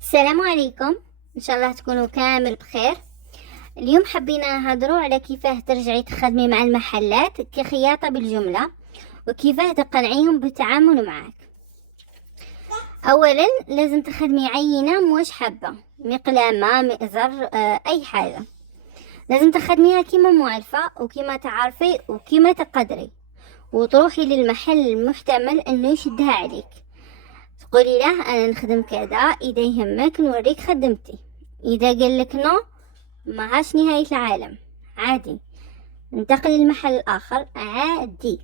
السلام عليكم. ان شاء الله تكونوا كامل بخير. اليوم حبينا نهضروا على كيفاه ترجعي تخدمي مع المحلات كخياطة بالجملة، وكيفاه تقنعيهم بالتعامل معك. اولا لازم تخدمي عينة موش حبة، مقلامة، مئزر، اي حاجة. لازم تخدميها كيما موالفة وكيما تعرفي وكيما تقدري، وتروحي للمحل المحتمل انه يشدها عليك. تقولي له انا نخدم كذا، اذا يهمك نوريك خدمتي. اذا قال لك نو، ما هاش نهاية العالم، عادي، انتقل للمحل الاخر عادي.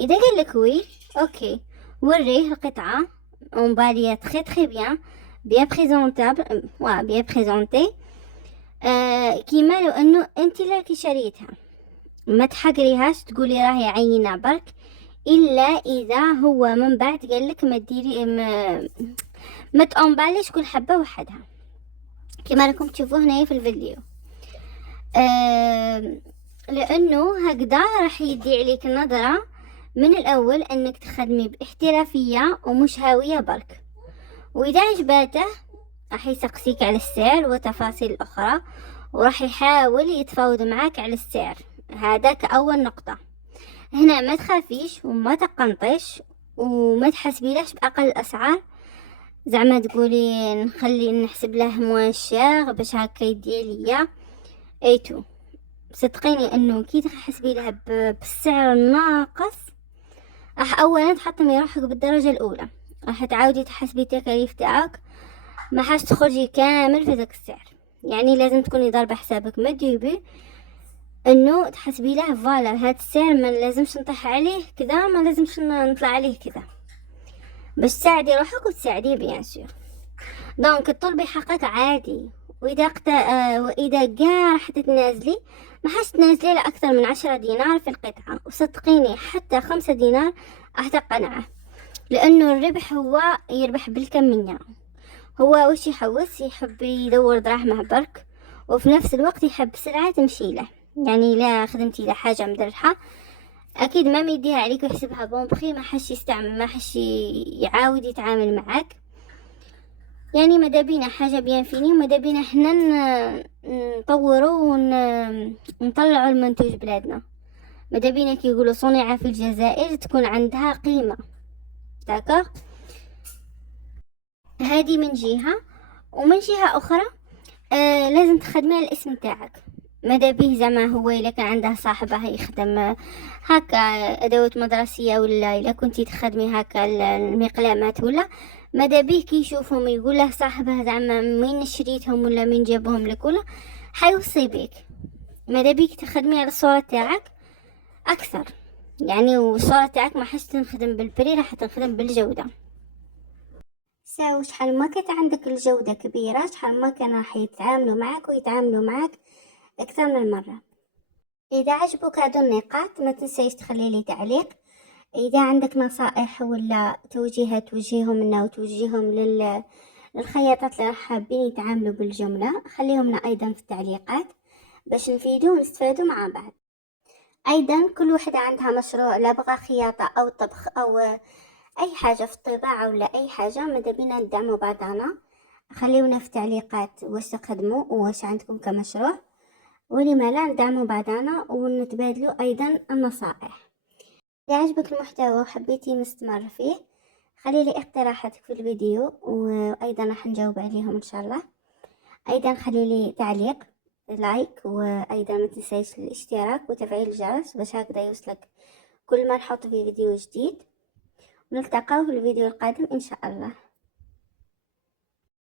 اذا قال لك وي، اوكي، وريه القطعة اون بالي تري تري بيان، بيان بريزونتابل، بيان بريزونتي، كيما لو انه انت راكي شريتها. ما تحقريهاش تقولي راهي عينة برك، الا اذا هو من بعد قال لك ما ديري ما تأمباليش كل حبة وحدها كما راكم تشوفوا هنايا في الفيديو. لانه هكذا راح يدي عليك نظرة من الاول انك تخدمي باحترافية ومش هاوية برك. واذا عجباته راح يسقسيك على السعر وتفاصيل اخرى، وراح يحاول يتفاوض معاك على السعر. هذا كأول نقطة. هنا ما تخافيش وما تقنطيش وما تحسبيلاش باقل الاسعار، زعما تقولي نخلي نحسب له مواشير باش هكا يدي ليا ايتو. صدقيني انه كي تحسبي لها بالسعر الناقص، راح اولا تحطمي روحك بالدرجه الاولى، راح تعاودي تحسبي التكاليف تاعك، ما حاش تخرجي كامل في ذاك السعر. يعني لازم تكوني ضاربه حسابك من الديبي انه تحسبي له فوالا هاد السعر ما لازمش نطيح عليه كذا، ما لازمش نطلع عليه كذا، باش تساعدي روحك وتساعديه بيان سور. دونك تطلبي حقك عادي. واذا كاع راح تتنازلي، ما حاش تنازلي لاكثر من 10 دينار في القطعه، وصدقيني حتى 5 دينار راح تقنعه، لانه الربح هو يربح بالكميه. هو واش يحب يدور دراهمه برك، وفي نفس الوقت يحب سرعه تمشي له. يعني لا خدمتي له حاجه مدرحه اكيد ما يديها عليك ويحسبها بون بخي، ما حش يعاود يتعامل معك. يعني ماذا بينا حاجه بيان فيني، وماذا بينا حنا نطوروا ونطلعوا المنتوج بلادنا. ماذا بينا كي يقولوا صنع في الجزائر تكون عندها قيمه. داكوغ، هذه من جهه. ومن جهه اخرى لازم تخدمي على الاسم تاعك. ماذا به زعما هو الا كان عنده صاحبه يخدم هكا ادوات مدرسيه، ولا الا كنتي تخدمي هكا المقلامات، ولا ماذا به كي يشوفهم يقول له صاحبه زعما مين شريتهم ولا مين جابهم لك، ولا حيوصي بك. ماذا بيك تخدمي على الصوره تاعك اكثر. يعني والصوره تاعك ما حش تنخدم بالبري، راح تنخدم بالجوده. ساو شحال ما كانت عندك الجوده كبيره، شحال ما كان راح يتعاملوا معك ويتعاملوا معك أكثر من مرة. إذا عجبك هذو النقاط ما تنسيش تخلي لي تعليق. إذا عندك نصائح ولا توجيهات توجيهم لنا وتوجيهم للخياطات اللي راح حابين يتعاملوا بالجملة، خليهم لنا أيضا في التعليقات باش نفيدو ونستفادوا مع بعض. أيضا كل وحدة عندها مشروع، لا بغى خياطة أو طبخ أو أي حاجة في الطباعة ولا أي حاجة، ماذا بينا ندعموا بعضنا. خليونا في التعليقات واش تخدموا وواش عندكم كمشروع، ولما لا ندعموا بعضنا ونتبادلوا أيضا النصائح. إذا عجبك المحتوى وحبيتي نستمر فيه، خلي لي اقتراحاتك في الفيديو وأيضا راح نجاوب عليهم إن شاء الله. أيضا خلي لي تعليق، لايك، وأيضا ما تنسيش الاشتراك وتفعيل الجرس باش هكذا يوصلك كل ما نحط في فيديو جديد. ونلتقى في الفيديو القادم إن شاء الله.